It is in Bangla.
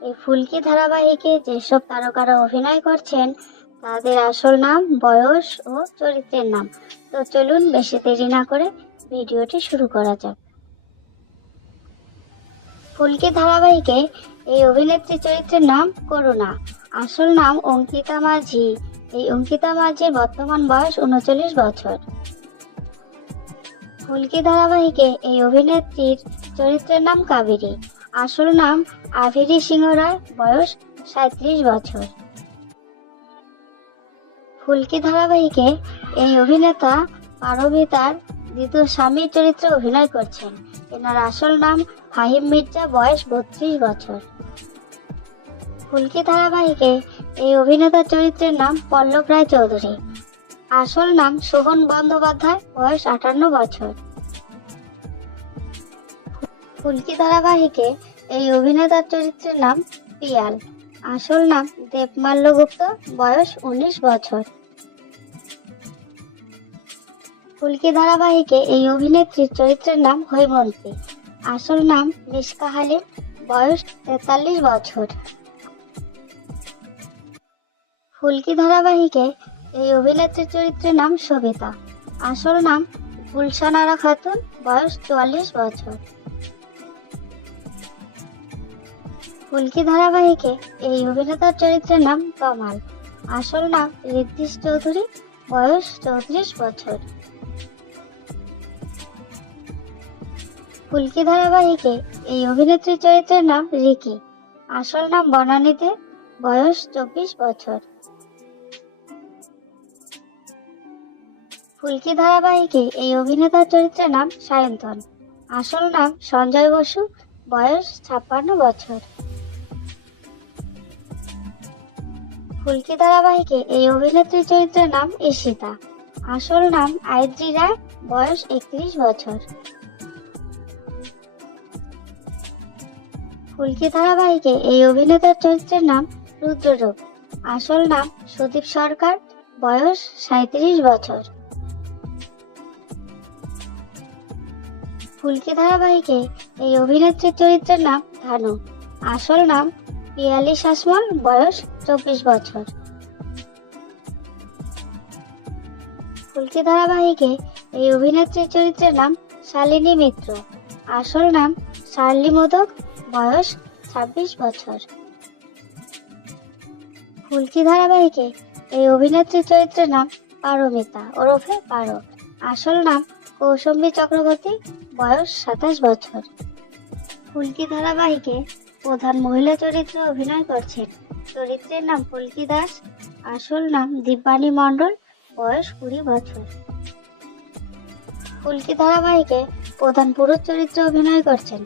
এই ফুলকি ধারাবাহিকে যেসব তারকারা অভিনয় করছেন তাদের আসল নাম, বয়স ও চরিত্রের নাম। তো চলুন বেশি দেরি না করে ভিডিওটি শুরু করা যাক। ফুলকি ধারাবাহিকে এই অভিনেত্রী চরিত্রের নাম করুণা। আসল নাম অঙ্কিতা মাঝি। এই অঙ্কিতা মাঝির বর্তমান বয়স ৩৯ বছর। ফুলকি ধারাবাহিকে এই অভিনেত্রীর চরিত্রের নাম কাবেরী। আসল নাম আভিরি সিংহ রায়, বয়স ৩৭ বছর। ফুলকি ধারাবাহিকে এই অভিনেতা পারমিতার দ্বিতীয় স্বামীর চরিত্রে অভিনয় করছেন। এনার আসল নাম ফাহিম মির্জা, বয়স ৩২ বছর। ফুলকি ধারাবাহিকে এই অভিনেতার চরিত্রের নাম পল্লব রায় চৌধুরী। আসল নাম শোভন বন্দ্যোপাধ্যায়, বয়স ৫৮ বছর। ফুলকি ধারাবাহিকে এই অভিনেতার চরিত্রের নাম পিয়াল। আসল নাম দেবমাল্য গুপ্ত, বয়স ১৯ বছর। ফুলকি ধারাবাহিকে এই অভিনেত্রীর চরিত্রের নাম হৈমন্তী। আসল নাম মিশকা হালিম, বয়স ৪৩ বছর। ফুলকি ধারাবাহিকে এই অভিনেত্রীর চরিত্রের নাম সবিতা। আসল নাম গুলশান আরা খাতুন, বয়স ৪৪ বছর। ফুলকি ধারাবাহিকে এই অভিনেতার চরিত্রের নাম তমাল। আসল নাম ঋদ্ধিশ চৌধুরী, বয়স ৩৪ বছর। ফুলকি ধারাবাহিকে এই অভিনেত্রীর চরিত্রের নাম রিকি। আসল নাম বনানী দে, বয়স ২৪ বছর। ফুলকি ধারাবাহিকে এই অভিনেতার চরিত্রের নাম সায়ন্তন। আসল নাম সঞ্জয় বসু, বয়স ৫৬ বছর। ফুলকি ধারাবাহিকে এই অভিনেত্রীর চরিত্রের নাম ঈশিতা। আসল নাম আইদ্রি রায়, বয়স ৩১ বছর। ফুলকি ধারাবাহিকে এই অভিনেতার চরিত্রের নাম রুদ্ররূপ। আসল নাম সুদীপ সরকার, বয়স ৩৭ বছর। ফুলকি ধারাবাহিকে এই অভিনেত্রীর চরিত্রের নাম ধানু। আসল নাম পিয়ালি শাসমল, বয়স ২৪ বছর। ফুলকি ধারাবাহিকে এই অভিনেত্রীর চরিত্রের নাম শালিনী মিত্র। আসল নাম শার্লি মোদক, বয়স ২৬ বছর। ফুলকি ধারাবাহিকে এই অভিনেত্রীর চরিত্রের নাম পারমিতা ওরফে পারো। আসল নাম কৌশম্বী চক্রবর্তী, বয়স ২৭ বছর। ফুলকি ধারাবাহিকে প্রধান মহিলা চরিত্রে অভিনয় করছেন। চরিত্রের নাম ফুলকি দাস। আসল নাম দিব্যানী মণ্ডল, বয়স ২০ বছর। ফুলকি ধারাবাহিকে প্রধান পুরুষ চরিত্রে অভিনয় করছেন।